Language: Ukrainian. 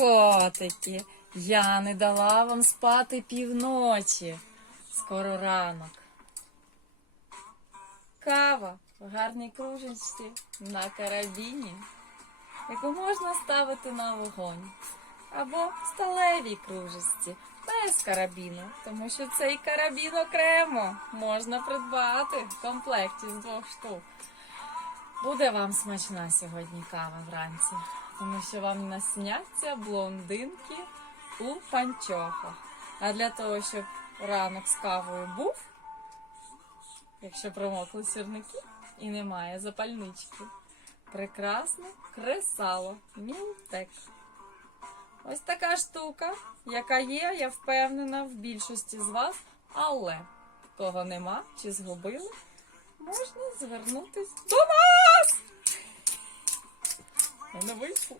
Котики, я не дала вам спати півночі. Скоро ранок. Кава в гарній кружечці на карабіні, яку можна ставити на вогонь. Або в сталевій кружечці без карабіну, тому що цей карабін окремо можна придбати в комплекті з двох штук. Буде вам смачна сьогодні кава вранці, тому що вам насняться блондинки у панчохах. А для того, щоб ранок з кавою був, якщо промокли сірники і немає запальнички, прекрасне кресало Мілтек. Ось така штука, яка є, я впевнена, в більшості з вас, але кого нема чи згубили, можна звернутись до нас. Ну, Вона вийшла.